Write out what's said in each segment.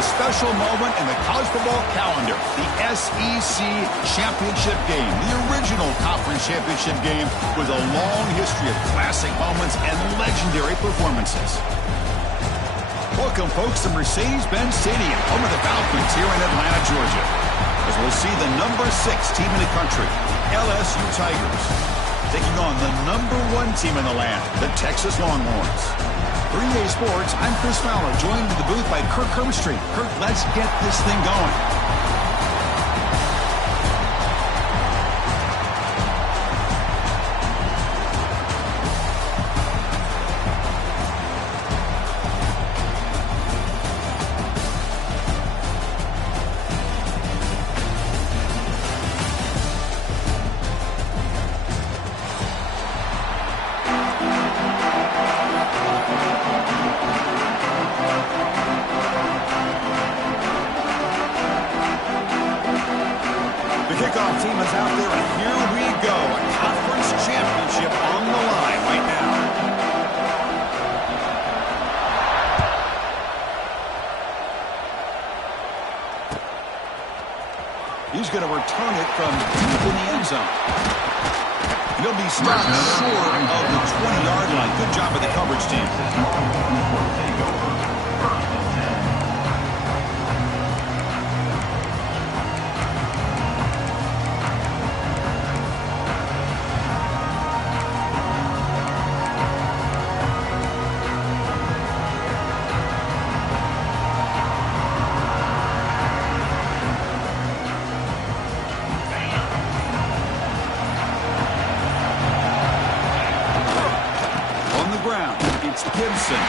a special moment in the college football calendar, the SEC Championship game. The original conference championship game with a long history of classic moments and legendary performances. Welcome, folks, to Mercedes-Benz Stadium, home of the Falcons here in Atlanta, Georgia, as we'll see the number 6 team in the country, LSU Tigers, taking on the number 1 team in the land, the Texas Longhorns. For EA Sports, I'm Chris Fowler, joined in the booth by Kirk Herbstreit. Kirk, let's get this thing going. Kickoff team is out there, and here we go. A conference championship on the line right now. He's going to return it from deep in the end zone. He'll be stopped short of the 20-yard line. Good job by the coverage team. It's Gibson.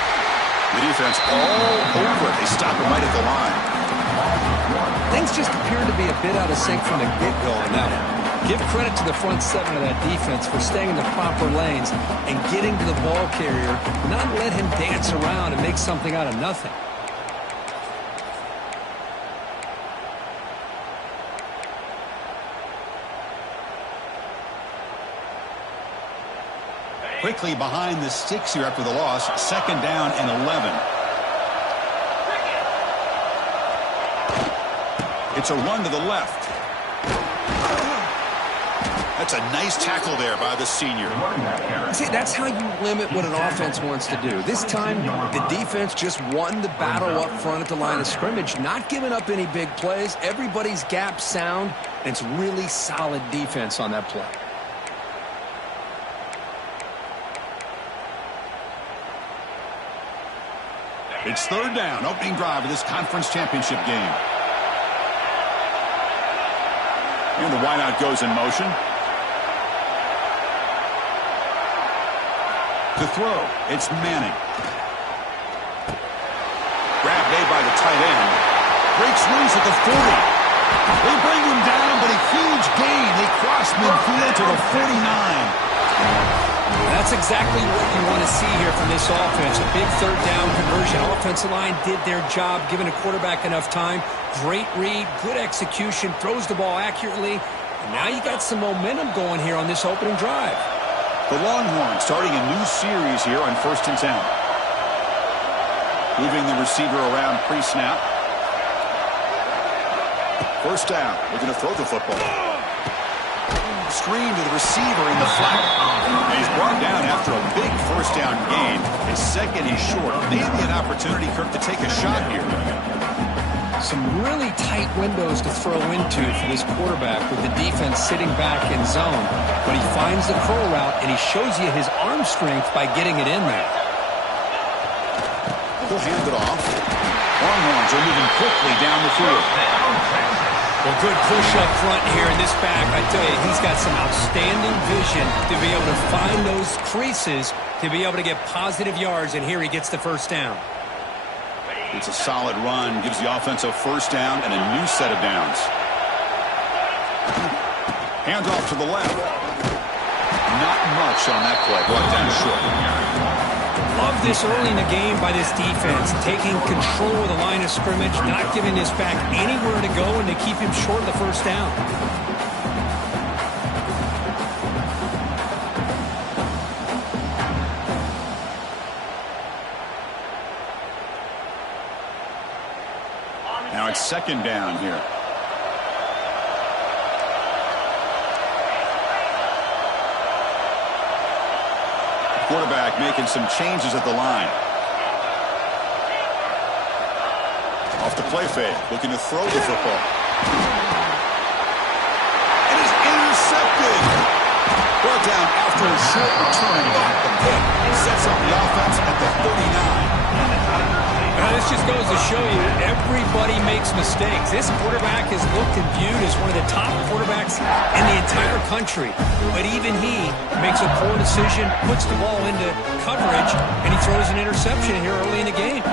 The defense all over. They stop him right at the line. Things just appeared to be a bit out of sync from the get-go on that one. Give credit to the front 7 of that defense for staying in the proper lanes and getting to the ball carrier, not let him dance around and make something out of nothing. Quickly behind the sticks here after the loss. 2nd down and 11. It's a run to the left. That's a nice tackle there by the senior. See, that's how you limit what an offense wants to do. This time, the defense just won the battle up front at the line of scrimmage, not giving up any big plays. Everybody's gap sound, and it's really solid defense on that play. It's 3rd down, opening drive of this conference championship game. And the wideout goes in motion. To throw, it's Manning. Grab made by the tight end. Breaks loose at the 40. They bring him down, but a huge gain. They cross midfield to the 49. That's exactly what you want to see here from this offense. A big 3rd down conversion. Offensive line did their job, giving a quarterback enough time. Great read, good execution, throws the ball accurately. And now you got some momentum going here on this opening drive. The Longhorns starting a new series here on 1st and 10. Moving the receiver around pre-snap. 1st down. They're going to throw the football. Screen to the receiver in the flat. And he's brought down after a big 1st down gain. His 2nd is short. Maybe an opportunity, Kirk, to take a shot here. Some really tight windows to throw into for this quarterback with the defense sitting back in zone. But he finds the curl route, and he shows you his arm strength by getting it in there. He'll hand it off. Longhorns are moving quickly down the field. Well, good push up front here in this back. I tell you, he's got some outstanding vision to be able to find those creases to be able to get positive yards, and here he gets the 1st down. It's a solid run, gives the offense a 1st down and a new set of downs. Hands off to the left. Not much on that play, brought down short. Love this early in the game by this defense, taking control of the line of scrimmage, not giving this back anywhere to go, and to keep him short of the 1st down. Now it's second down here. Quarterback making some changes at the line. Off the play fake, looking to throw the football. It is intercepted. Brought down after a short return, but the pick sets up the offense at the 39. This just goes to show you everybody makes mistakes. This quarterback is looked and viewed as one of the top quarterbacks in the entire country. But even he makes a poor decision, puts the ball into coverage, and he throws an interception here early in the game.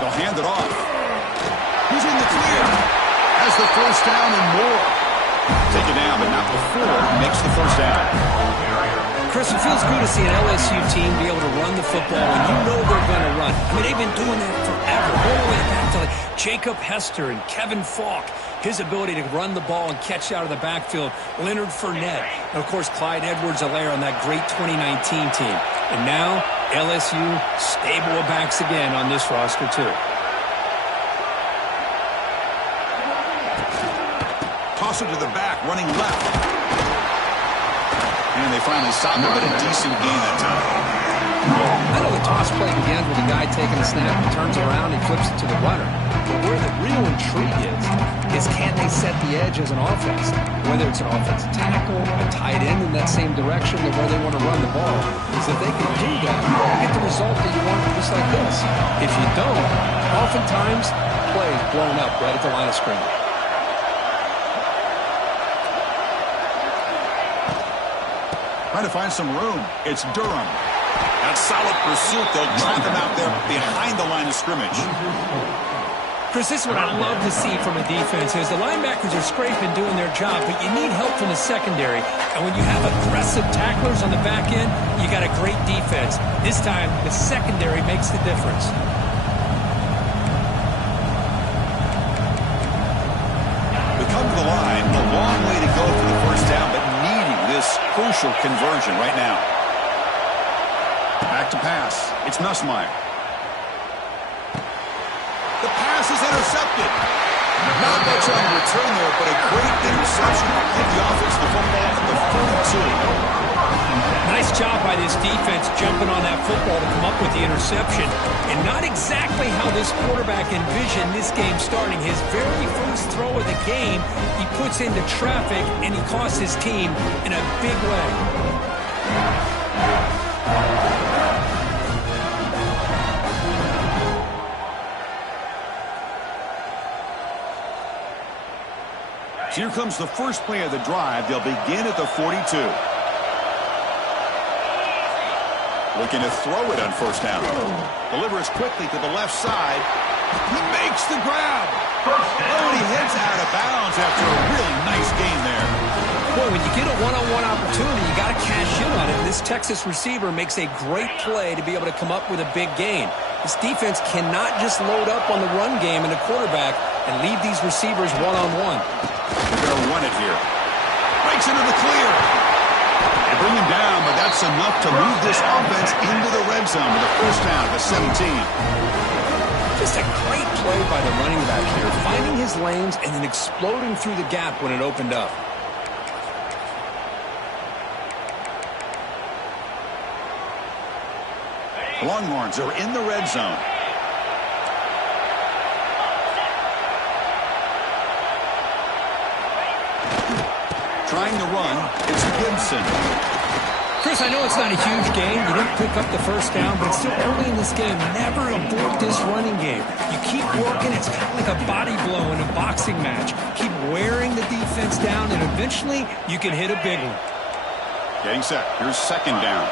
They'll hand it off. He's in the clear. Has the first down and more. Take it down, but not before he makes the first down. Chris, it feels good to see an LSU team be able to run the football when you know they're going to run. I mean, they've been doing that forever. All the way back to like Jacob Hester and Kevin Falk. His ability to run the ball and catch out of the backfield. Leonard Fournette. And, of course, Clyde Edwards-Helaire on that great 2019 team. And now LSU stable of backs again on this roster, too. Toss it to the back, running left. And they finally stop him, but a decent gain that time. I know the toss play begins with a guy taking a snap and turns around and flips it to the runner. But where the real intrigue is can they set the edge as an offense? Whether it's an offensive tackle, a tight end in that same direction to where they want to run the ball, is if they can do that, get the result that you want just like this. If you don't, oftentimes, play is blown up right at the line of scrimmage. Trying to find some room. It's Durham. That solid pursuit. They'll trap him out there behind the line of scrimmage. Chris, this is what I love to see from a defense is the linebackers are scraping, doing their job, but you need help from the secondary. And when you have aggressive tacklers on the back end, you got a great defense. This time, the secondary makes the difference. We come to the line. A long way to go for the first down, but needing this crucial conversion right now. Back to pass. It's Nussmeier. The pass is intercepted. Not much on the return there, but a great interception. Give the offense the football at the 42. Nice job by this defense jumping on that football to come up with the interception. And not exactly how this quarterback envisioned this game starting. His very first throw of the game, he puts into traffic, and he costs his team in a big way. So here comes the first play of the drive. They'll begin at the 42. Looking to throw it on first down. Delivers quickly to the left side. He makes the grab. Oh, and he heads out of bounds after a really nice gain there. Boy, when you get a one-on-one opportunity, you got to cash in on it. This Texas receiver makes a great play to be able to come up with a big gain. This defense cannot just load up on the run game and the quarterback and leave these receivers one-on-one. They're going to run it here. Breaks into the clear. They bring him down, but that's enough to move this offense into the red zone with a first down at the 17. Just a great play by the running back here, finding his lanes and then exploding through the gap when it opened up. The Longhorns are in the red zone. Trying to run, it's Gibson. Chris, I know it's not a huge game. You didn't pick up the first down, but it's still early in this game. Never abort this running game. You keep working. It's kind of like a body blow in a boxing match. Keep wearing the defense down, and eventually you can hit a big one. Getting set. Here's second down.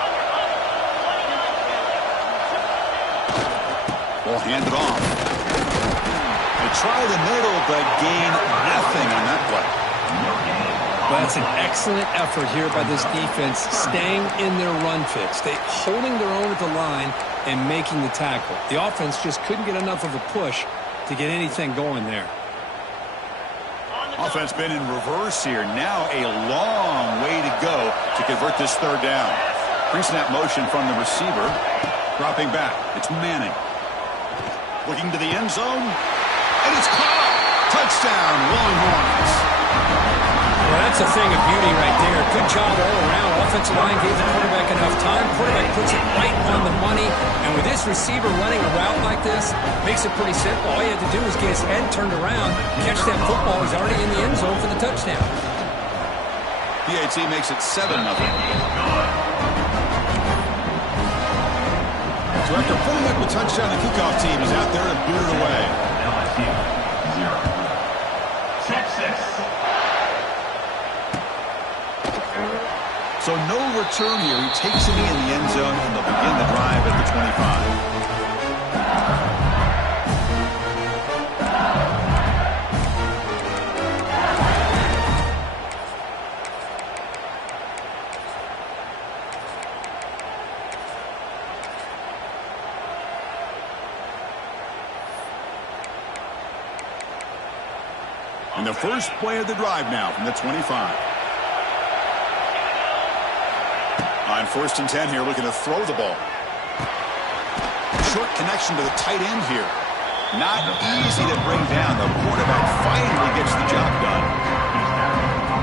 We'll hand it off. They try the middle, but gain nothing on that play. Well, that's an excellent effort here by this defense, staying in their run fix. They holding their own at the line and making the tackle. The offense just couldn't get enough of a push to get anything going there. Offense been in reverse here. Now a long way to go to convert this third down. Pre-snap motion from the receiver. Dropping back. It's Manning. Looking to the end zone. And it's caught. Touchdown, Longhorns. Well, that's a thing of beauty right there. Good job all around. Offensive line gave the quarterback enough time. Quarterback puts it right on the money. And with this receiver running a route like this, makes it pretty simple. All he had to do was get his head turned around, catch that football. He's already in the end zone for the touchdown. PAT makes it 7-0. So after putting up the touchdown, the kickoff team is out there to boot it away. LSU, 0. Set 6. So no return here. He takes it in the end zone, and they'll begin the drive at the 25. And the first play of the drive now from the 25. On 1st and 10 here, looking to throw the ball. Short connection to the tight end here. Not easy to bring down. The quarterback finally gets the job done.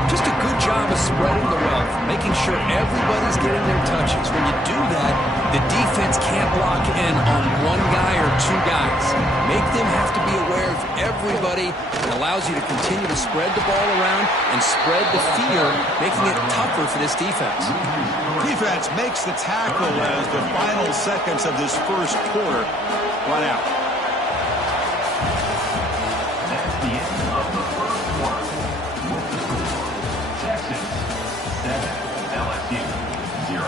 Just a good job of spreading the wealth, making sure everybody's getting their touches. When you do that, the defense can't lock in on one guy or two guys. Make them have to be aware of everybody. It allows you to continue to spread the ball around and spread the fear, making it tougher for this defense. Defense makes the tackle as the final seconds of this first quarter run out. That's the end of the first quarter. Texas, 7. LSU, 0.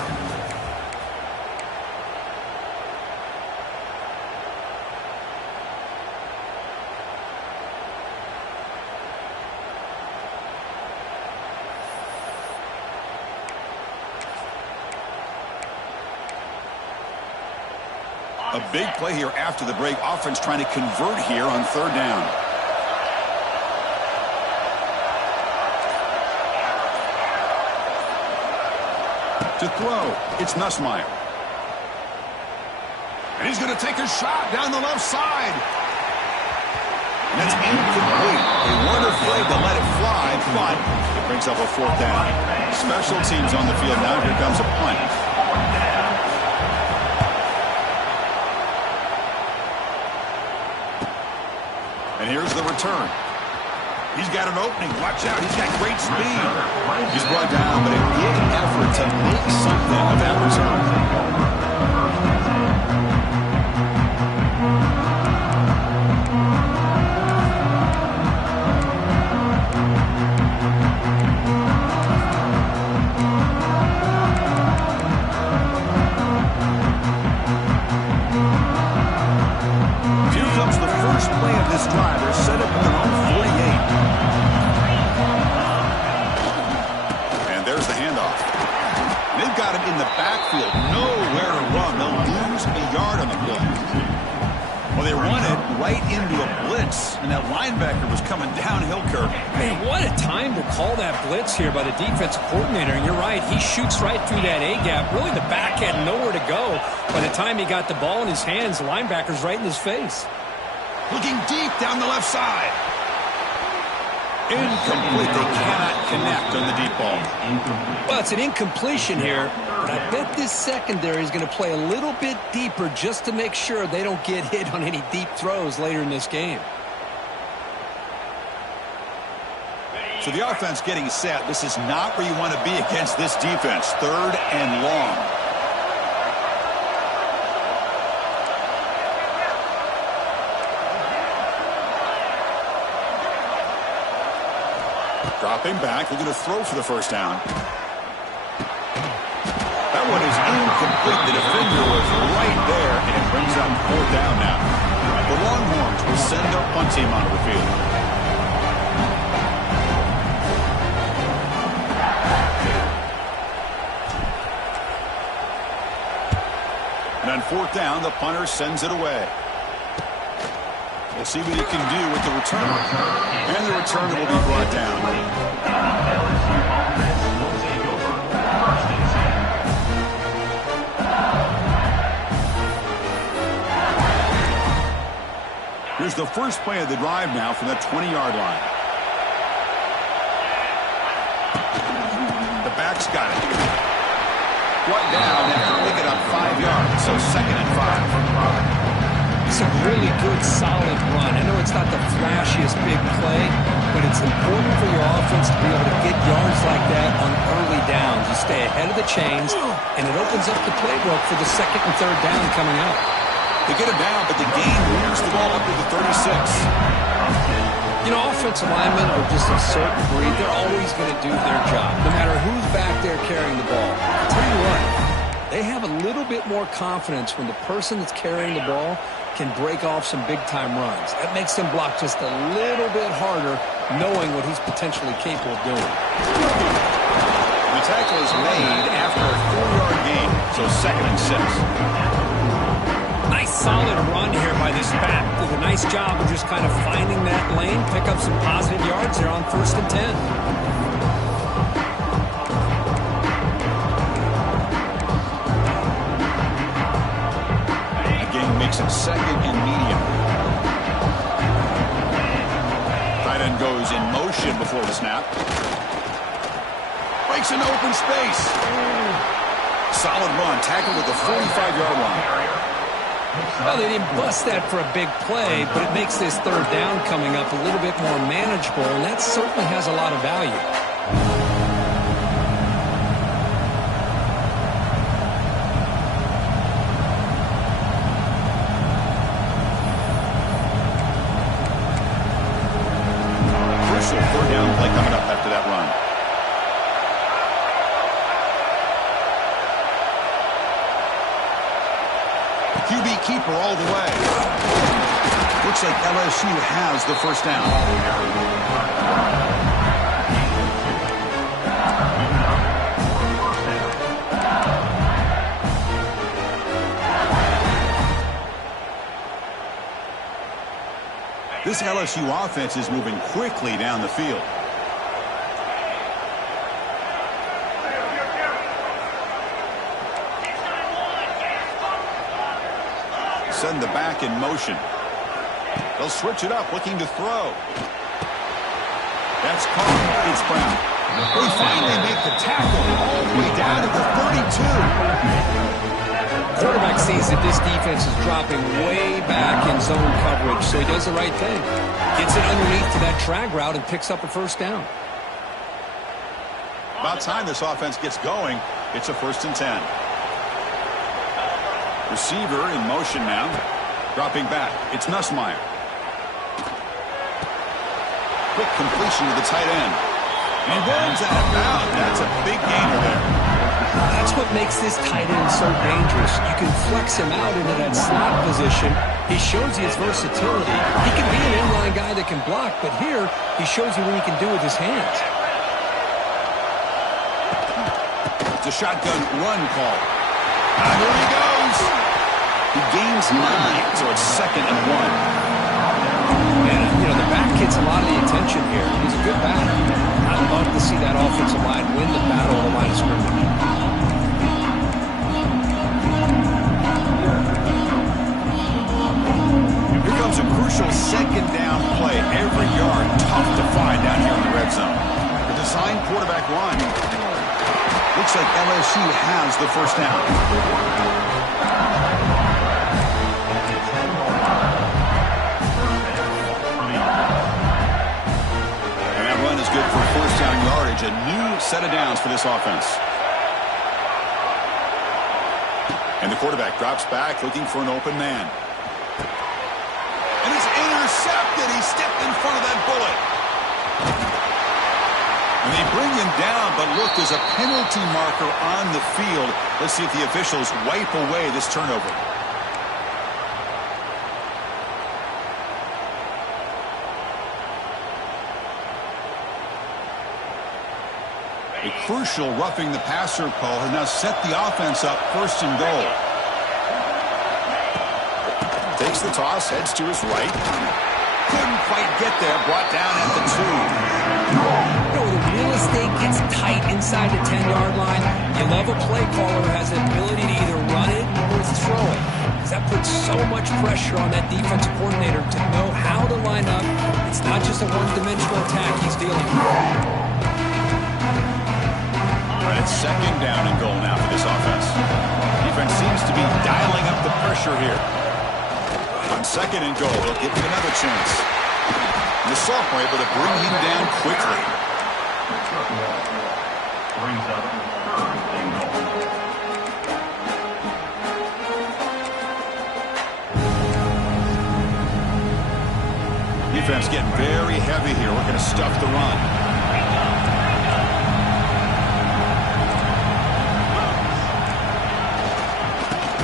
A big play here after the break. Offense trying to convert here on 3rd down. To throw, it's Nussmeier. And he's going to take a shot down the left side. And that's incomplete. They weren't afraid to let it fly, but it brings up a 4th down. Special teams on the field now. Here comes a punt. And here's the return. He's got an opening. Watch out. He's got great speed. He's brought down, but a big effort to make something of that return. Here comes the first play of this drive. They're set up in their own 48. And there's the handoff. They've got him in the backfield. Nowhere to run. They'll lose a yard on the play. Well, they run it right into a blitz, and that linebacker was coming downhill, Kirk. Man, what a time to call that blitz here by the defensive coordinator. And you're right, he shoots right through that A-gap. Really, the back had nowhere to go. By the time he got the ball in his hands, the linebacker's right in his face. Looking deep down the left side. Incomplete. They cannot connect on the deep ball. Well, it's an incompletion here, but I bet this secondary is going to play a little bit deeper just to make sure they don't get hit on any deep throws later in this game. So the offense getting set. This is not where you want to be against this defense. 3rd and long. Dropping back, looking to throw for the 1st down. That one is incomplete. The defender was right there, and it brings up 4th down now. The Longhorns will send their punt team onto the field. And on 4th down, the punter sends it away. We'll see what he can do with the return. And the return will be brought down. LSU offense will take over. First and 10. Here's the first play of the drive now from the 20-yard line. The back's got it. Brought down after picking up 5 yards, so second and 5. It's a really good, solid run. I know it's not the flashiest big play, but it's important for your offense to be able to get yards like that on early downs. You stay ahead of the chains, and it opens up the playbook for the second and third down coming up. They get him down, but the game moves the ball up to the 36. You know, offensive linemen are just a certain breed. They're always going to do their job, no matter who's back there carrying the ball. I'll tell you what, they have a little bit more confidence when the person that's carrying the ball can break off some big-time runs. That makes them block just a little bit harder, knowing what he's potentially capable of doing. The tackle is made after a 4-yard gain, so second and 6. Nice solid run here by this back. Did a nice job of just kind of finding that lane, pick up some positive yards there on first and 10. Makes it second and medium. Tight end goes in motion before the snap. Breaks into open space. Solid run, tackled at the 45-yard line. Well, they didn't bust that for a big play, but it makes this third down coming up a little bit more manageable, and that certainly has a lot of value. Third down play coming up after that run. QB keeper all the way. Looks like LSU has the first down. This LSU offense is moving quickly down the field. Send the back in motion. They'll switch it up, looking to throw. That's caught. It's Brown. They finally make the tackle all the way down to the 32. Quarterback sees that this defense is dropping way back in zone coverage, so he does the right thing. Gets it underneath to that drag route and picks up a first down. About time this offense gets going. It's a first and 10. Receiver in motion now. Dropping back. It's Nussmeier. Quick completion to the tight end. And runs out of bounds. That's a big gainer there. That's what makes this tight end so dangerous. You can flex him out into that slot position. He shows you his versatility. He can be an inline guy that can block, but here he shows you what he can do with his hands. It's a shotgun run call. And here he goes. He gains 9, so it's second and 1. And, you know, the back gets a lot of the attention here. He's a good back. I'd love to see that offensive line win the battle on the line of scrimmage. Here comes a crucial second down play. Every yard tough to find down here in the red zone. The design quarterback run. Looks like LSU has the first down. Good for first down yardage. A new set of downs for this offense. And the quarterback drops back looking for an open man. And it's intercepted. He stepped in front of that bullet. And they bring him down, but look, there's a penalty marker on the field. Let's see if the officials wipe away this turnover. A crucial roughing the passer call has now set the offense up first and goal. Take Fakes the toss, heads to his right. Couldn't quite get there, brought down at the 2. You know, the real estate gets tight inside the 10-yard line. You love a play caller who has the ability to either run it or throw it, because that puts so much pressure on that defensive coordinator to know how to line up. It's not just a one-dimensional attack he's dealing with. All right, it's second down and goal now for this offense. Defense seems to be dialing up the pressure here. On second and goal, they'll give him another chance. The sophomore able to bring him down quickly. Brings up first and goal. Defense getting very heavy here. We're going to stuff the run.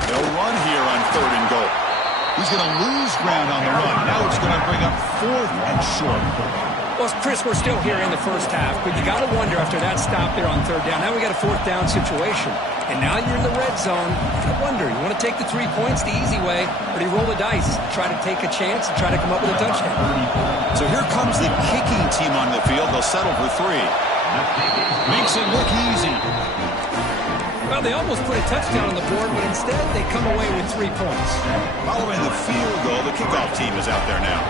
They'll run here on third and goal. He's going to lose ground on the run. Now it's going to bring up fourth and short. Well, Chris, we're still here in the first half, but you got to wonder after that stop there on third down. Now we got a fourth down situation, and now you're in the red zone. I wonder, you want to take the 3 points the easy way, or do you roll the dice, try to take a chance and try to come up with a touchdown? So here comes the kicking team on the field. They'll settle for 3. Makes it look easy. Well, they almost put a touchdown on the board, but instead they come away with 3 points. Following the field goal, the kickoff team is out there now.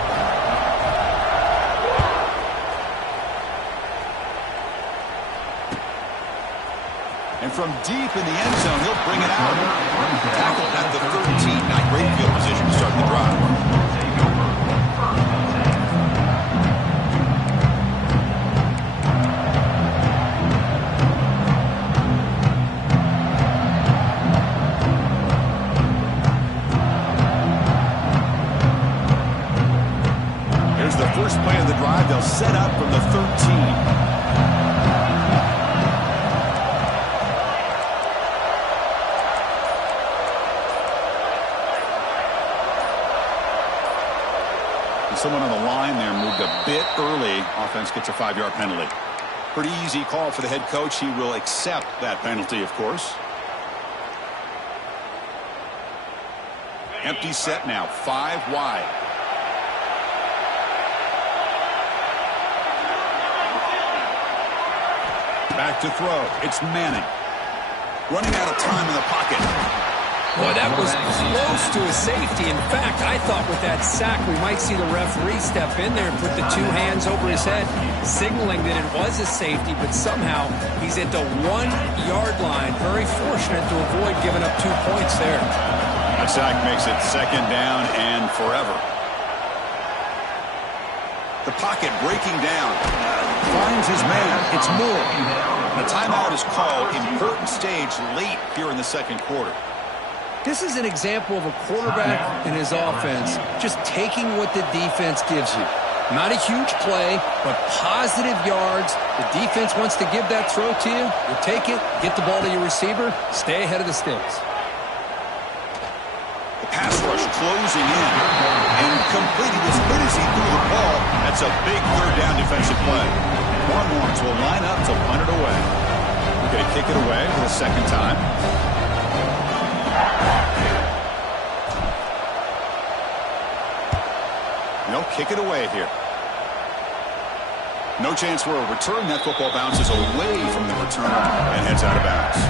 And from deep in the end zone, he'll bring it out. Tackled at the 13. Not great field position to start the drive. Here's the first play of the drive. They'll set up from the 13. Someone on the line there moved a bit early. Offense gets a 5-yard penalty. Pretty easy call for the head coach. He will accept that penalty, of course. Empty set now, 5 wide. Back to throw. It's Manning. Running out of time in the pocket. Boy, that was close to a safety. In fact, I thought with that sack we might see the referee step in there and put the 2 hands over his head, signaling that it was a safety, but somehow he's at the 1-yard line. Very fortunate to avoid giving up 2 points there. That sack makes it second down and forever. The pocket breaking down. Finds his man. It's Moore. The timeout is called. Important stage late here in the second quarter. This is an example of a quarterback and his offense just taking what the defense gives you. Not a huge play, but positive yards. The defense wants to give that throw to you. You take it, get the ball to your receiver, stay ahead of the sticks. The pass rush closing in. Incomplete. As good as he threw the ball, that's a big third down defensive play. Longhorns will line up to punt it away. We're going to kick it away for the second time. They'll kick it away here. No chance for a return. That football bounces away from the return and heads out of bounds.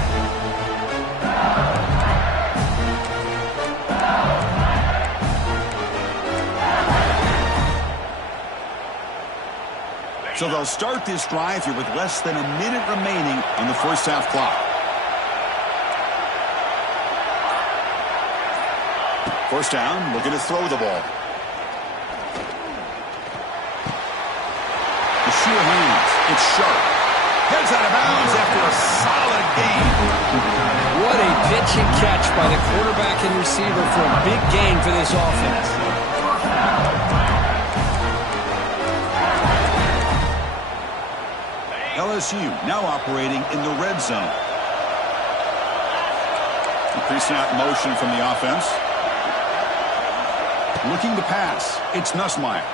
So they'll start this drive here with less than a minute remaining on the first half clock. First down, looking to throw the ball. The sure hands. It's sharp. Heads out of bounds after a solid gain. What a pitch and catch by the quarterback and receiver for a big gain for this offense. LSU now operating in the red zone. Increasing out motion from the offense. Looking to pass. It's Nussmeier.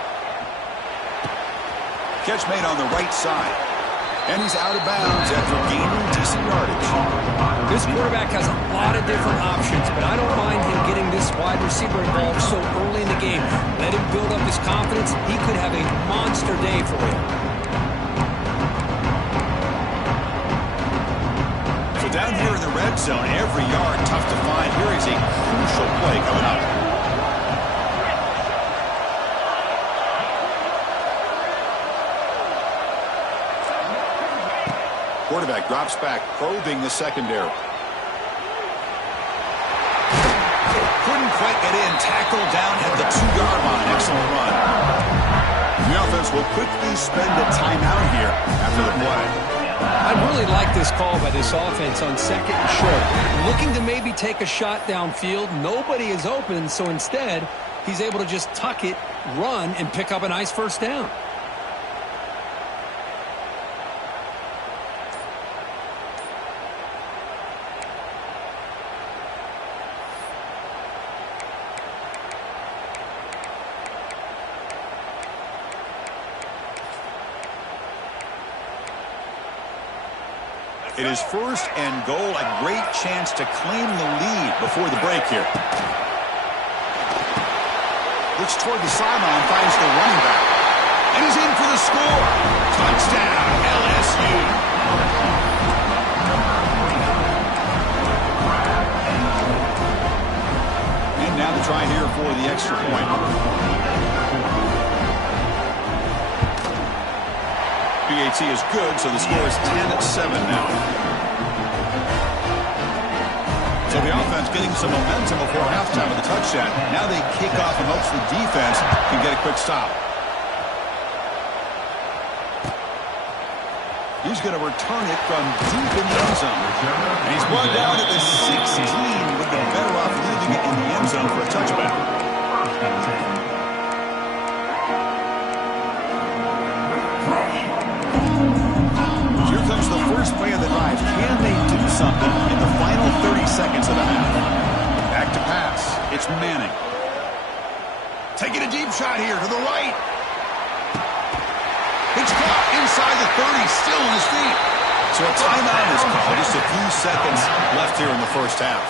Catch made on the right side. And he's out of bounds after gaining decent yardage. This quarterback has a lot of different options, but I don't mind him getting this wide receiver involved so early in the game. Let him build up his confidence. He could have a monster day for you. So down here in the red zone, every yard tough to find. Here is a crucial play coming up. Quarterback drops back, probing the secondary. Couldn't quite get in. Tackled down at the 2-yard line. Excellent run. The offense will quickly spend a timeout here after the play. I really like this call by this offense on 2nd and short. Looking to maybe take a shot downfield. Nobody is open, so instead, he's able to just tuck it, run, and pick up a nice first down. It is 1st and goal, a great chance to claim the lead before the break here. Looks toward the sideline, finds the running back. And he's in for the score. Touchdown, LSU. And now to try here for the extra point. PAT is good, so the score is 10-7 now. So the offense getting some momentum before halftime with the touchdown. Now they kick off and hopes the defense can get a quick stop. He's going to return it from deep in the end zone. And he's brought down at the 16. Would have been better off leaving it in the end zone for a touchback. The first play of the drive. Can they do something in the final 30 seconds of the half? Back to pass. It's Manning. Taking a deep shot here to the right. It's caught inside the 30, still on his feet. So a timeout is called. Just a few seconds left here in the first half.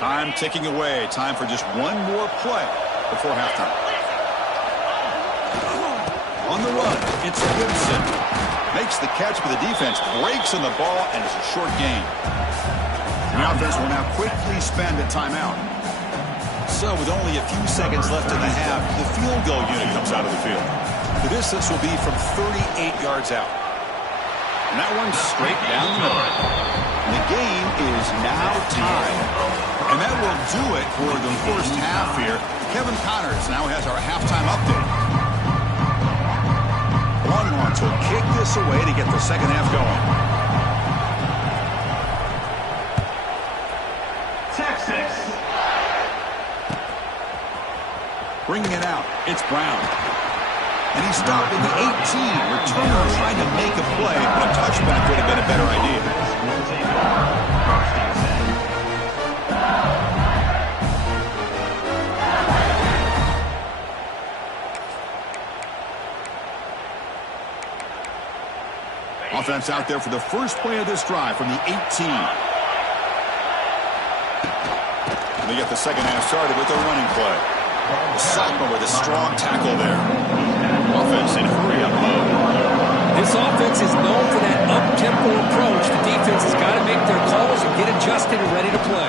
Time ticking away. Time for just one more play before halftime. On the run, it's Gibson. Makes the catch, but the defense breaks on the ball, and it's a short gain. The offense will now quickly spend a timeout. So with only a few seconds left in the half, the field goal unit comes out of the field. The distance will be from 38 yards out. And that one's straight down the middle. And the game is now tied. And that will do it for the first half here. Kevin Connors now has our halftime update. Longhorns will kick this away to get the second half going. Texas. Bringing it out, it's Brown. And he stopped in the 18. Returner trying to make a play, but a touchback would have been a better idea. Offense out there for the first play of this drive from the 18. And they get the second half started with a running play. Sopper with a strong tackle there. Offense in hurry-up mode. This offense is known for that up-tempo approach. The defense has got to make their calls and get adjusted and ready to play.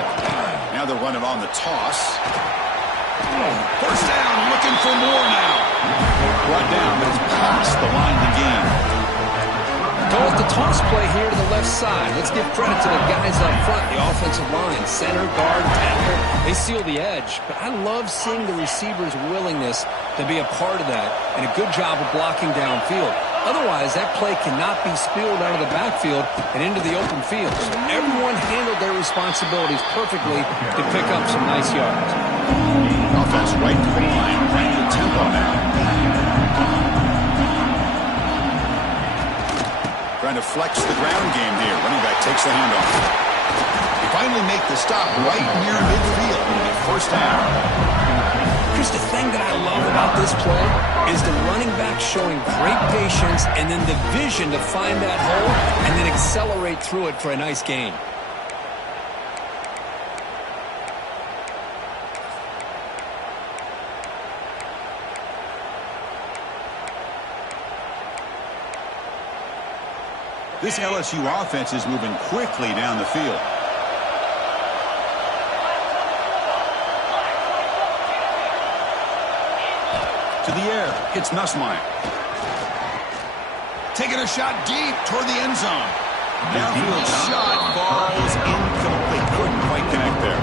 Now they're running on the toss. First down, looking for more now. Brought down, but it's past the line to gain. Go with the toss play here to the left side. Let's give credit to the guys up front, the offensive line, center, guard, tackle. They seal the edge. But I love seeing the receiver's willingness to be a part of that and a good job of blocking downfield. Otherwise, that play cannot be spilled out of the backfield and into the open field. So everyone handled their responsibilities perfectly to pick up some nice yards. Offense right to the line, bringing the tempo now. flex the ground game here. Running back takes the handoff. They finally make the stop right near midfield. It'll be first down. Here's the thing that I love about this play is the running back showing great patience and then the vision to find that hole and then accelerate through it for a nice gain. This LSU offense is moving quickly down the field. To the air, it's Nussmeier. Taking a shot deep toward the end zone. Downfield shot falls incomplete. Couldn't quite connect there.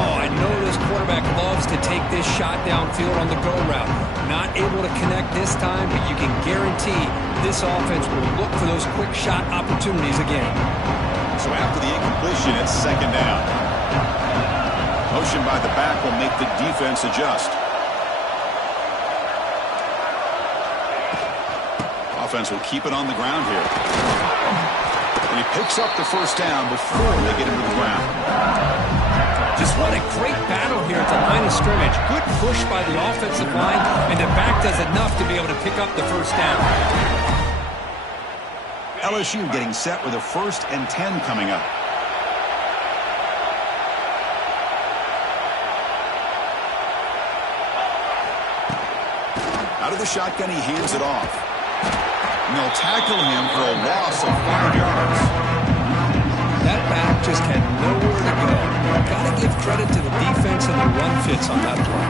Oh, I know this quarterback loves to take this shot downfield on the go route. Not able to connect this time, but you can guarantee this offense will look for those quick shot opportunities again. So after the incompletion, it's second down. Motion by the back will make the defense adjust. Offense will keep it on the ground here. And he picks up the first down before they get him to the ground. Just what a great battle here at the line of scrimmage. Good push by the offensive line, and the back does enough to be able to pick up the first down. LSU getting set with a 1st and 10 coming up. Out of the shotgun, he hands it off. And they'll tackle him for a loss of 5 yards. That back just had nowhere to go. Got to give credit to the defense and the run fits on that play.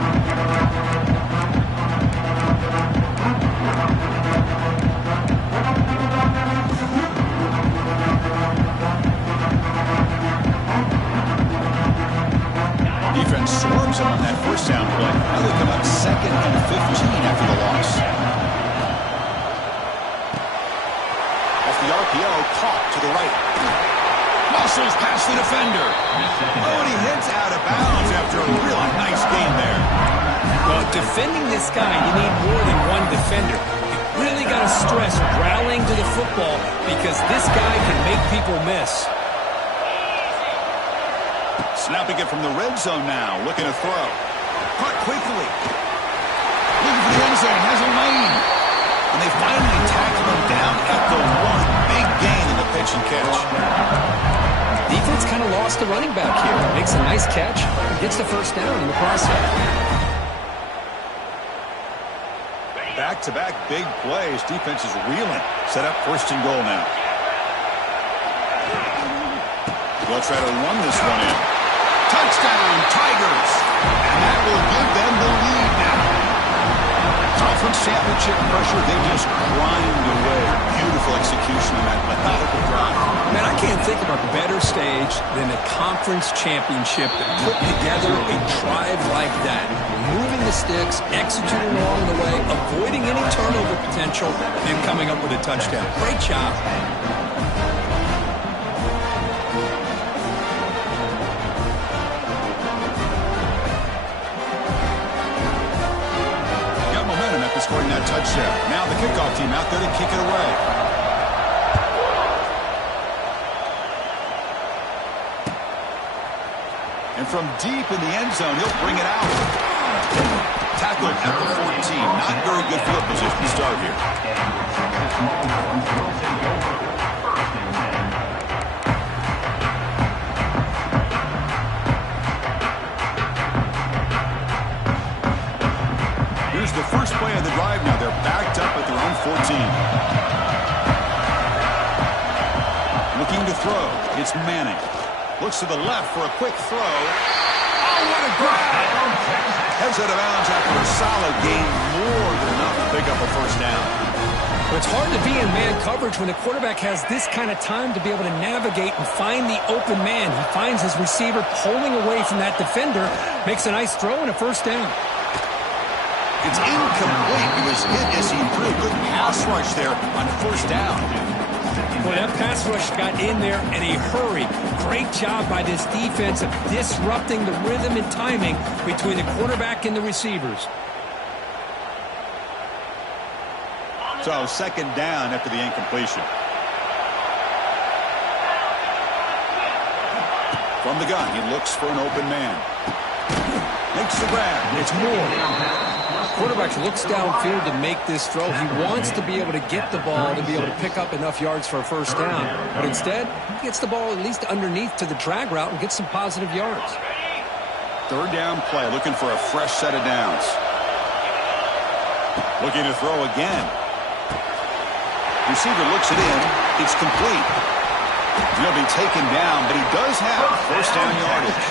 Defense swarms him on that first down play. Now they come up 2nd and 15 after the loss. Off the RPO, caught to the right. Muscles past the defender. Oh, and he heads out of bounds after a really nice gain there. Well, defending this guy, you need more than one defender. You really got to stress rallying to the football because this guy can make people miss. Snapping it from the red zone now, looking to throw. Caught quickly. Looking for the end zone, has a lane. And they finally tackle him down at the one. Big gain in the pitch and catch. Defense kind of lost the running back here. Makes a nice catch, gets the first down in the process. Back-to-back big plays. Defense is reeling. Set up 1st and goal now. They'll try to run this one in. Touchdown, Tigers! And that will give them the lead now. Conference championship pressure, they just grind away. Beautiful execution on that methodical drive. Man, I can't think of a better stage than the conference championship to put together a drive like that. Moving the sticks, executing along the way, avoiding any turnover potential, and coming up with a touchdown. Great job. Scoring that touchdown. Now the kickoff team out there to kick it away. And from deep in the end zone, he'll bring it out. Tackled at the 14. Not very good field position to start here. Here's the first play of the drive now. They're backed up at their own 14. Looking to throw. It's Manning. Looks to the left for a quick throw. Oh, what a grab! Heads out of bounds after a solid gain. More than enough to pick up a first down. But it's hard to be in man coverage when the quarterback has this kind of time to be able to navigate and find the open man. He finds his receiver pulling away from that defender, makes a nice throw and a first down. It's incomplete. He was hit as he threw. Good pass rush there on first down. Boy, that pass rush got in there in a hurry. Great job by this defense of disrupting the rhythm and timing between the quarterback and the receivers. So second down after the incompletion. From the gun, he looks for an open man. Makes the grab. It's Moore. Quarterback looks downfield to make this throw. He wants to be able to get the ball to be able to pick up enough yards for a first down. But instead, he gets the ball at least underneath to the drag route and gets some positive yards. Third down play, looking for a fresh set of downs. Looking to throw again. Receiver looks it in. It's complete. He'll be taken down, but he does have first down yardage.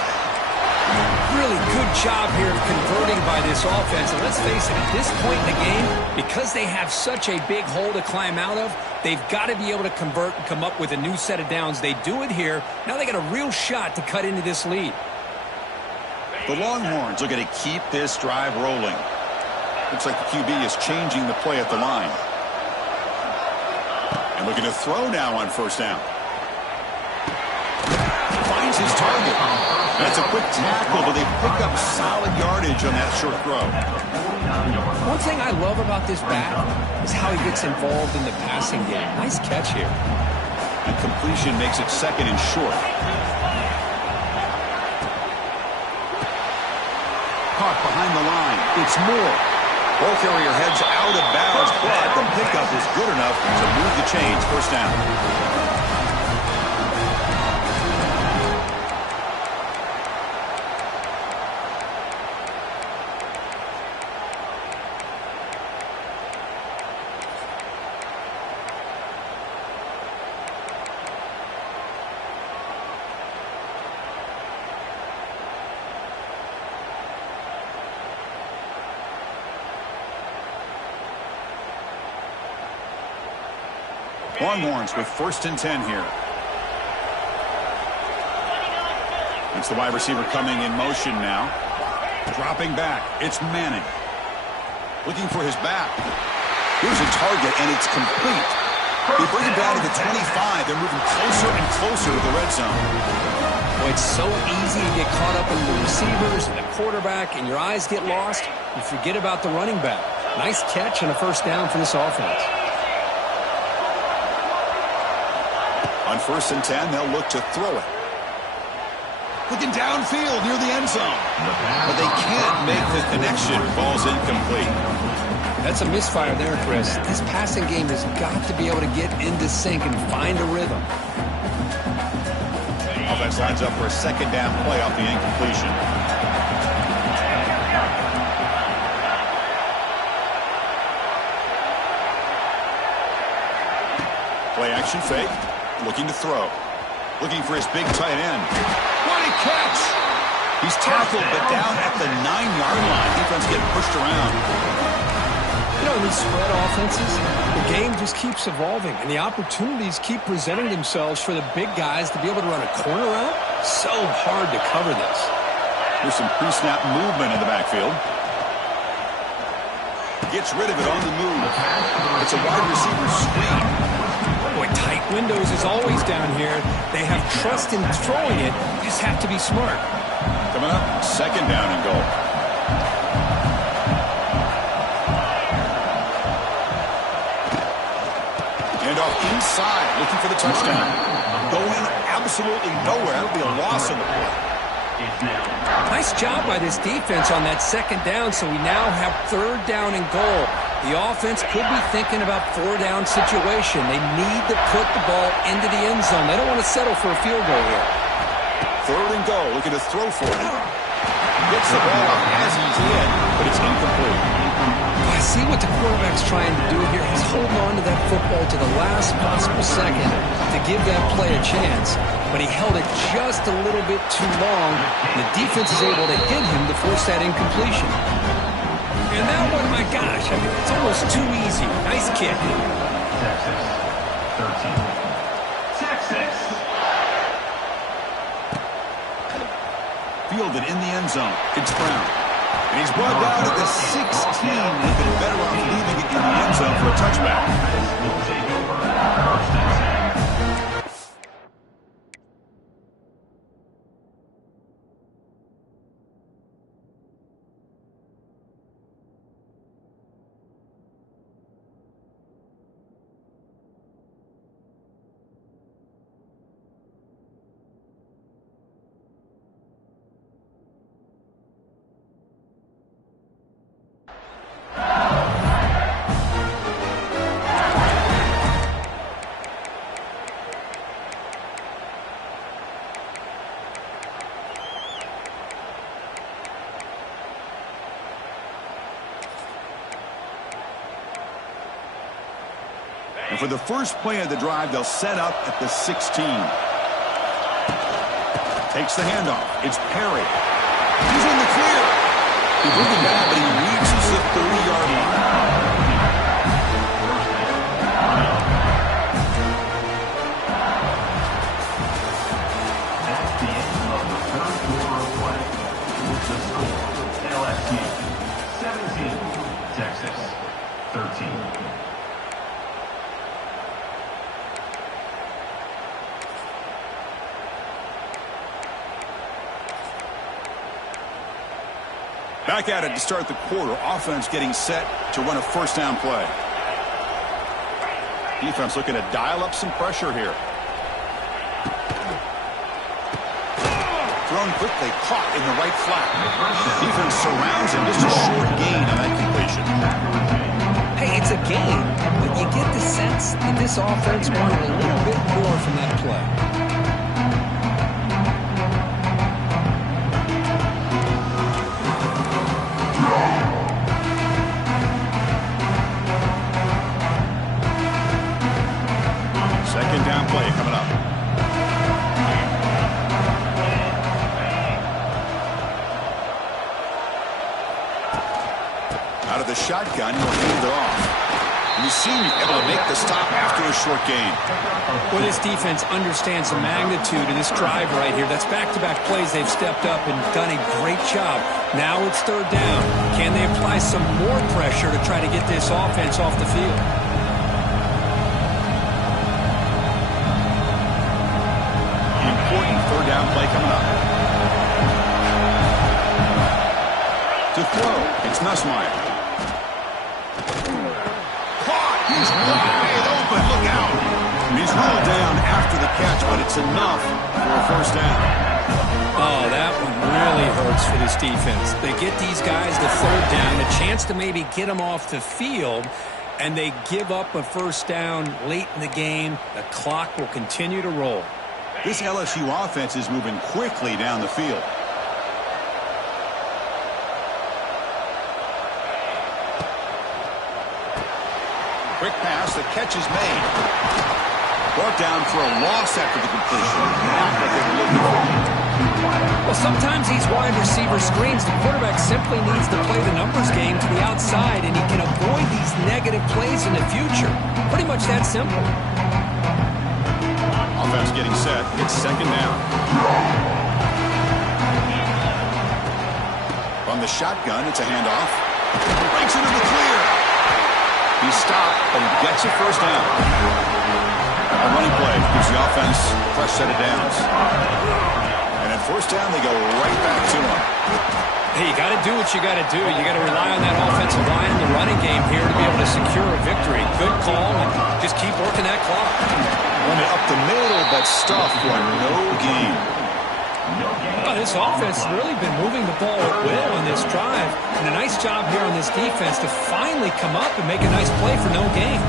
Really good job here of converting by this offense. And let's face it, at this point in the game, because they have such a big hole to climb out of, they've got to be able to convert and come up with a new set of downs. They do it here. Now they got a real shot to cut into this lead. The Longhorns looking to keep this drive rolling. Looks like the QB is changing the play at the line. And looking to throw now on first down. Finds his target. That's a quick tackle, but they pick up solid yardage on that short throw. One thing I love about this back is how he gets involved in the passing game. Nice catch here. And completion makes it second and short. Caught behind the line. It's Moore. Ball carrier heads out of bounds, but the pickup is good enough to move the chains. First down. Longhorns with first and 10 here. It's the wide receiver coming in motion now. Dropping back. It's Manning. Looking for his back. Here's a target, and it's complete. They bring him down to the 25. They're moving closer and closer to the red zone. Well, it's so easy to get caught up in the receivers and the quarterback, and your eyes get lost. You forget about the running back. Nice catch and a first down for this offense. On first and 10, they'll look to throw it. Looking downfield near the end zone. But they can't make the connection. Ball's incomplete. That's a misfire there, Chris. This passing game has got to be able to get into sync and find a rhythm. Offense lines up for a second down play off the incompletion. Play action fake. Looking to throw. Looking for his big tight end. What a catch! He's tackled, but down at the 9-yard line. Defense getting pushed around. You know, in these spread offenses, the game just keeps evolving, and the opportunities keep presenting themselves for the big guys to be able to run a corner out. So hard to cover this. There's some pre-snap movement in the backfield. Gets rid of it on the move. It's a wide receiver screen. Boy, tight windows is always down here. They have trust in throwing it. You just have to be smart. Coming up, second down and goal. And off inside, looking for the touchdown. Going absolutely nowhere. It'll be a loss in the play. Nice job by this defense on that second down, so we now have third down and goal. The offense could be thinking about four-down situation. They need to put the ball into the end zone. They don't want to settle for a field goal here. Third and goal, looking to throw for it. Gets the ball up as he's in, but it's incomplete. I see what the quarterback's trying to do here. He's holding on to that football to the last possible second to give that play a chance. But he held it just a little bit too long. And the defense is able to hit him to force that incompletion. And that one, my gosh, I mean, it's almost too easy. Nice kick. Texas, 13. Texas. Fielded in the end zone. It's Brown. And he's brought down at the 16. He's been better off leaving it in the end zone for a touchback. Will take over. First and 10. And for the first play of the drive, they'll set up at the 16. Takes the handoff. It's Perry. He's in the clear. He's looking bad, but he reaches the 30-yard line. That's the end of the third quarter of play. With the score, LSU 17, Texas 13. Back at it to start the quarter. Offense getting set to run a first down play. Defense looking to dial up some pressure here. Thrown quickly, caught in the right flat. Defense surrounds him. Just a short gain on that completion. Hey, it's a game, but you get the sense that this offense wanted a little bit more from that play. Second down play coming up. Out of the shotgun, he'll hand it off. And you see him able to make the stop after a short gain. Well, this defense understands the magnitude of this drive right here. That's back-to-back plays. They've stepped up and done a great job. Now it's third down. Can they apply some more pressure to try to get this offense off the field? Third down play coming up. To throw, it's Nussmeier. Caught! He's wide open, look out! And he's ruled down after the catch, but it's enough for a first down. Oh, that one really hurts for this defense. They get these guys the third down, a chance to maybe get them off the field, and they give up a first down late in the game. The clock will continue to roll. This LSU offense is moving quickly down the field. Quick pass, the catch is made. Brought down for a loss after the completion. Not what they were looking for. Well, sometimes these wide receiver screens, the quarterback simply needs to play the numbers game to the outside, and he can avoid these negative plays in the future. Pretty much that simple. Offense getting set. It's second down. From the shotgun, it's a handoff. Breaks into the clear. He's stopped, but he gets a first down. A running play gives the offense a fresh set of downs. And at first down, they go right back to him. Hey, you got to do what you got to do. You got to rely on that offensive line and the running game here to be able to secure a victory. Good call, and just keep working that clock. Run it up the middle, but stuffed for no gain. Well, this offense has really been moving the ball at will on this drive. And a nice job here on this defense to finally come up and make a nice play for no gain.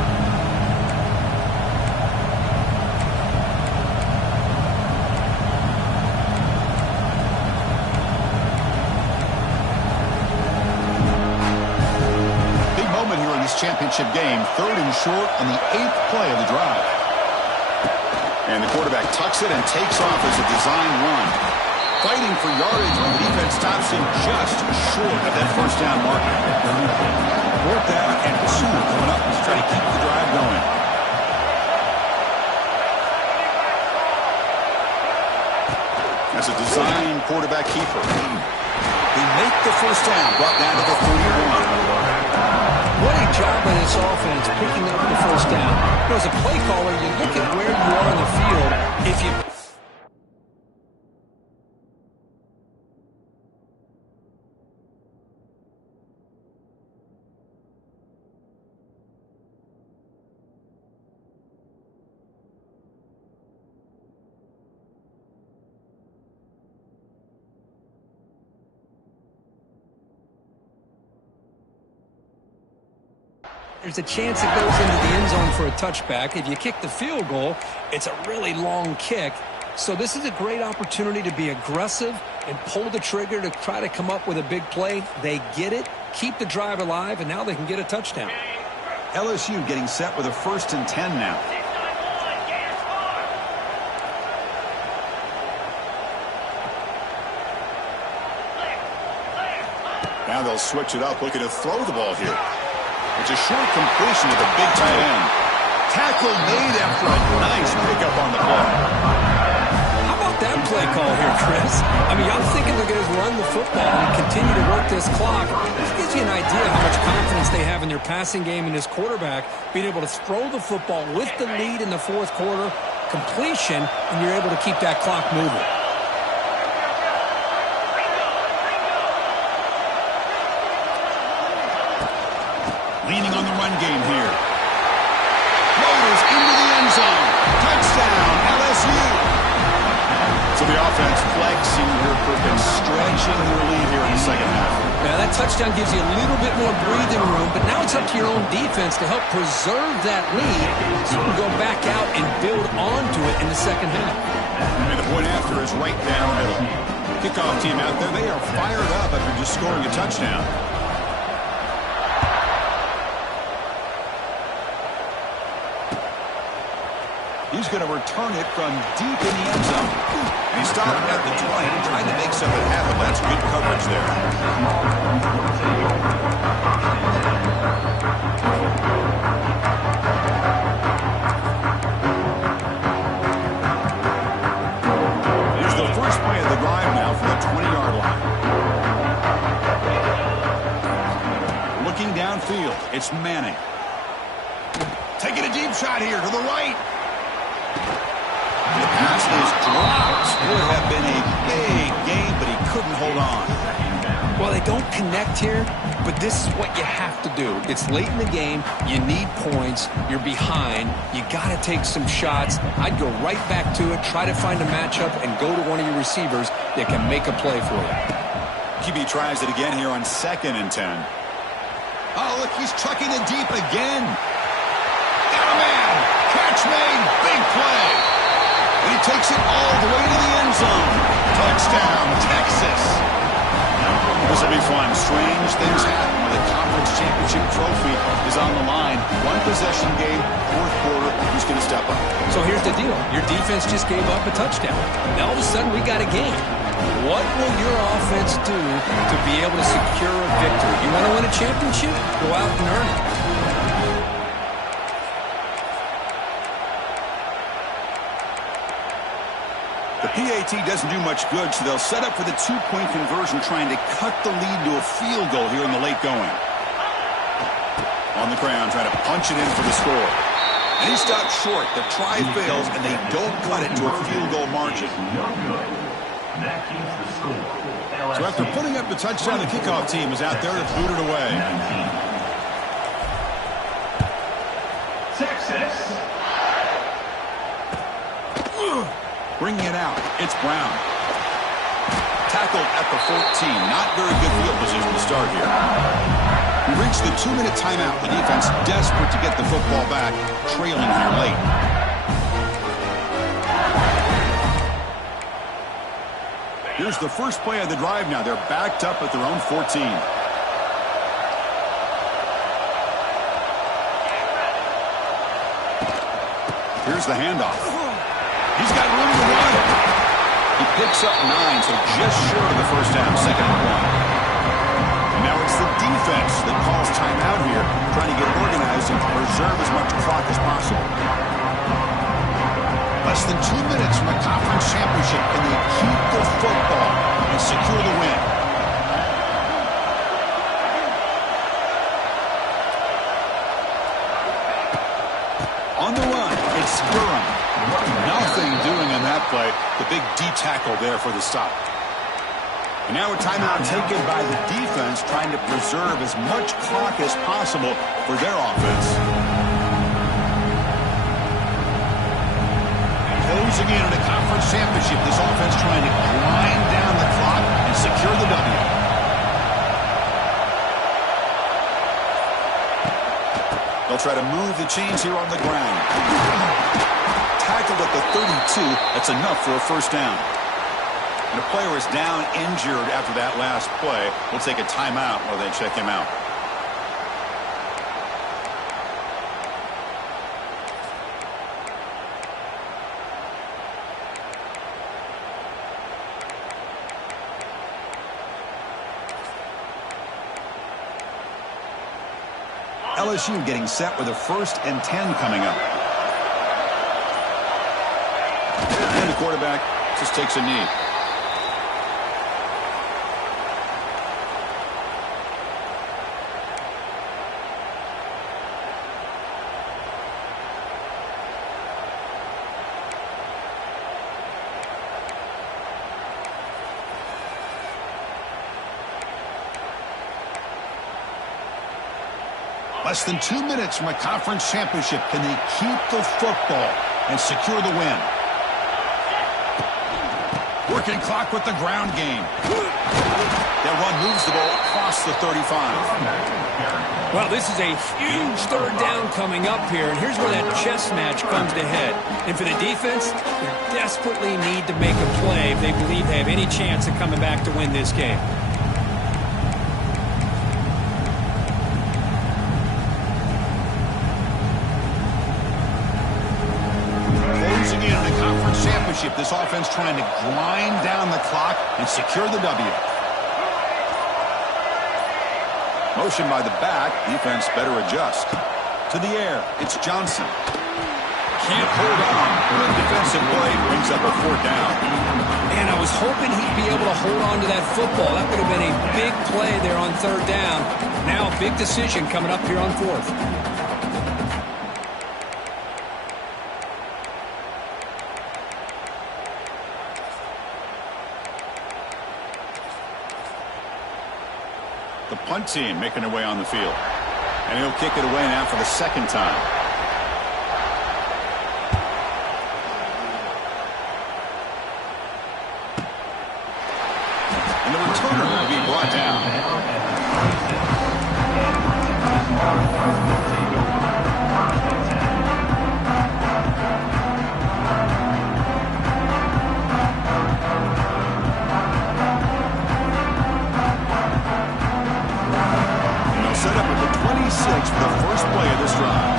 Big moment here in this championship game. Third and short on the 8th play of the drive. And the quarterback tucks it and takes off as a design run. Fighting for yardage when the defense stops him just short of that first down marker. Fourth down and 2 coming up to try to keep the drive going. That's a design quarterback keeper. They make the first down, brought down to the 31. What a job by this offense picking up the first down. As a play caller, you look at where you are on the field. If you there's a chance it goes into the end zone for a touchback. If you kick the field goal, it's a really long kick. So this is a great opportunity to be aggressive and pull the trigger to try to come up with a big play. They get it, keep the drive alive, and now they can get a touchdown. LSU getting set with a 1st and 10 now. Now they'll switch it up, looking to throw the ball here. It's a short completion to the big tight end. Tackle made after a nice pickup on the play. How about that play call here, Chris? I mean, I'm thinking they're going to run the football and continue to work this clock. This gives you an idea how much confidence they have in their passing game and this quarterback being able to throw the football with the lead in the 4th quarter, completion, and you're able to keep that clock moving. Leaning on the run game here. Throws into the end zone. Touchdown, LSU. So the offense flexing here, stretching their lead here in the second half. Now that touchdown gives you a little bit more breathing room, but now it's up to your own defense to help preserve that lead so you can go back out and build onto it in the second half. And the point after is right down the middle. Kickoff team out there, they are fired up after just scoring a touchdown. He's going to return it from deep in the end zone. And he stopped at the 20, trying to make something happen. That's good coverage there. Here's the first play of the drive now from the 20-yard line. Looking downfield, it's Manning. Taking a deep shot here to the right. The pass is dropped. Would have been a big game, but he couldn't hold on. Well, they don't connect here, but this is what you have to do. It's late in the game. You need points. You're behind. You got to take some shots. I'd go right back to it, try to find a matchup, and go to one of your receivers that can make a play for you. QB tries it again here on 2nd and 10. Oh, look, he's chucking it deep again. Got a man. Catch made. Big play. And he takes it all the way to the end zone. Touchdown, Texas. This will be fun. Strange things happen when the conference championship trophy is on the line. One possession game, 4th quarter. Who's going to step up? So here's the deal. Your defense just gave up a touchdown. Now all of a sudden we got a game. What will your offense do to be able to secure a victory? You want to win a championship? Go out and earn it. The PAT doesn't do much good, so they'll set up for the 2-point conversion, trying to cut the lead to a field goal here in the late going. On the ground, trying to punch it in for the score. And he stopped short. The try fails, and they don't cut it to a field goal margin. That keeps the score. So after putting up the touchdown, the kickoff team is out there to boot it away. Texas. Bringing it out, it's Brown. Tackled at the 14. Not very good field position to start here. We reached the 2-minute timeout. The defense desperate to get the football back, trailing here late. Here's the first play of the drive now. They're backed up at their own 14. Here's the handoff. He's got room to run. He picks up 9, so just short of the first down, 2nd and 1. And now it's the defense that calls timeout here, trying to get organized and preserve as much clock as possible. Less than 2 minutes from a conference championship, and they keep the football and secure the win. On the run, it's Durham. Nothing doing in that play. The big D tackle there for the stop. And now a timeout taken by the defense, trying to preserve as much clock as possible for their offense. Closing in on a conference championship, this offense trying to grind down the clock and secure the W. They'll try to move the chains here on the ground. Tackled at the 32. That's enough for a first down. And a player is down injured after that last play. We'll take a timeout while they check him out. LSU getting set with a 1st and 10 coming up. And the quarterback just takes a knee. Less than 2 minutes from a conference championship. Can they keep the football and secure the win? Working clock with the ground game. That run moves the ball across the 35. Well, this is a huge 3rd down coming up here, and here's where that chess match comes to head. And for the defense, they desperately need to make a play if they believe they have any chance of coming back to win this game. Championship, this offense trying to grind down the clock and secure the W. Motion by the back. Defense better adjust. To the air. It's Johnson. Can't hold on. Good defensive play brings up a 4th down. Man, I was hoping he'd be able to hold on to that football. That would have been a big play there on 3rd down. Now a big decision coming up here on 4th. The punt team making their way on the field. And he'll kick it away now for the 2nd time. And the returner will be brought down. Set up at the 26 for the first play of this drive.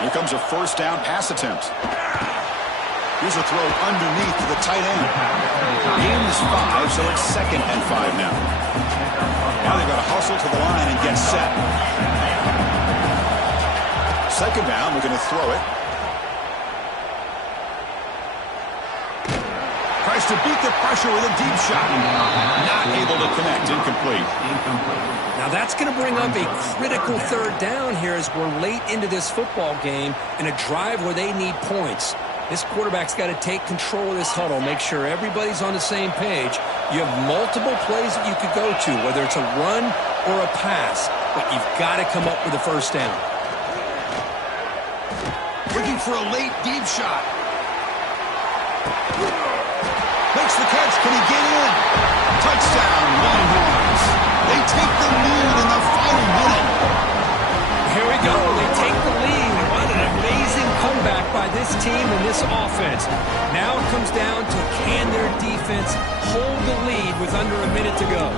Here comes a 1st down pass attempt. Here's a throw underneath to the tight end. Gain is 5, so it's 2nd and 5 now. Now they've got to hustle to the line and get set. 2nd down, we're going to throw it. Tries to beat the pressure with a deep shot. Not able to connect. Incomplete. Now that's going to bring up a critical 3rd down here as we're late into this football game in a drive where they need points. This quarterback's got to take control of this huddle, make sure everybody's on the same page. You have multiple plays that you could go to, whether it's a run or a pass, but you've got to come up with a 1st down. Looking for a late deep shot. Makes the catch. Can he get in? Touchdown, Longhorns. They take the lead in the final minute. Here we go. They take the lead. What an amazing comeback by this team and this offense. Now it comes down to can their defense hold the lead with under a minute to go.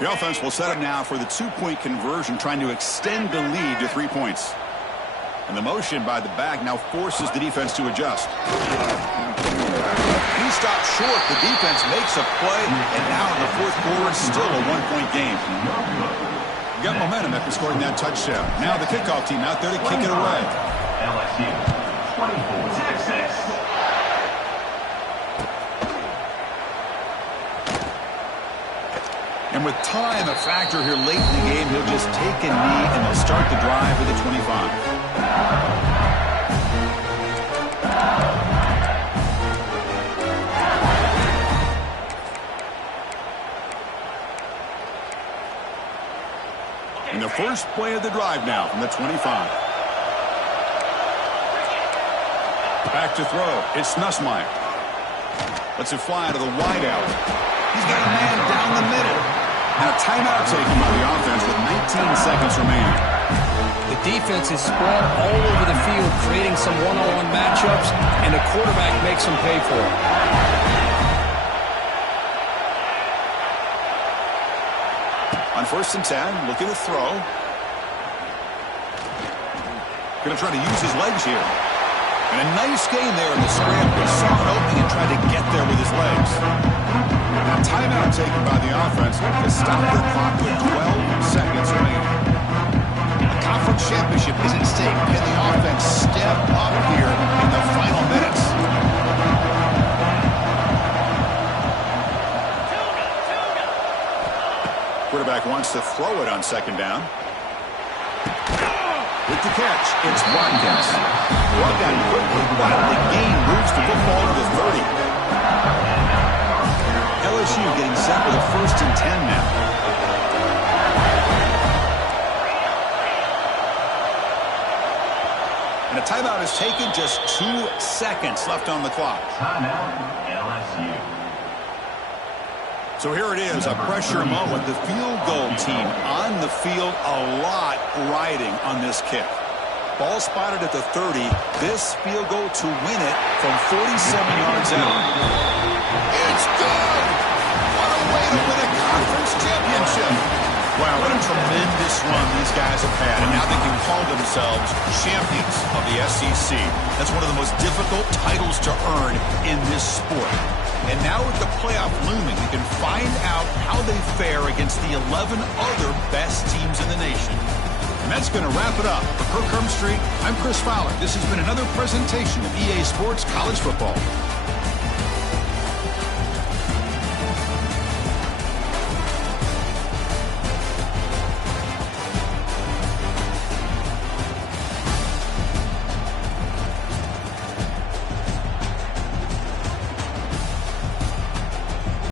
The offense will set up now for the 2-point conversion, trying to extend the lead to 3 points. And the motion by the back now forces the defense to adjust. He stopped short. The defense makes a play, and now in the 4th quarter, it's still a 1-point game. You got momentum after scoring that touchdown. Now the kickoff team out there to kick it away. LSU 24, Texas. And with time a factor here late in the game, he'll just take a knee and they'll start the drive with the 25. And the first play of the drive now from the 25. Back to throw. It's Nussmeier. Lets it fly to the wideout. He's got a man down the middle. Now timeout taken by the offense with 19 seconds remaining. The defense is spread all over the field, creating some one-on-one matchups, and the quarterback makes them pay for it. On 1st and 10, looking to throw. Going to try to use his legs here. And a nice gain there in the scramble. He saw an opening and tried to get there with his legs. And a timeout taken by the offense to stop the clock with 12 seconds remaining. The conference championship is at stake. Can the offense step up here in the final minutes? Quarterback wants to throw it on second down. With the catch, it's Watkins. Brought down quickly, but the gain moves the football to the 30. LSU getting set with a 1st and 10 now. And a timeout is taken, just 2 seconds left on the clock. Timeout, LSU. So here it is, a pressure moment. The field goal team on the field, a lot riding on this kick. Ball spotted at the 30. This field goal to win it from 47 yards out. It's good! What a way to win a conference championship! Wow, what a tremendous run these guys have had, and now they can call themselves champions of the SEC. That's one of the most difficult titles to earn in this sport. And now with the playoff looming, we can find out how they fare against the 11 other best teams in the nation. And that's going to wrap it up. For Kirk Street, I'm Chris Fowler. This has been another presentation of EA Sports College Football.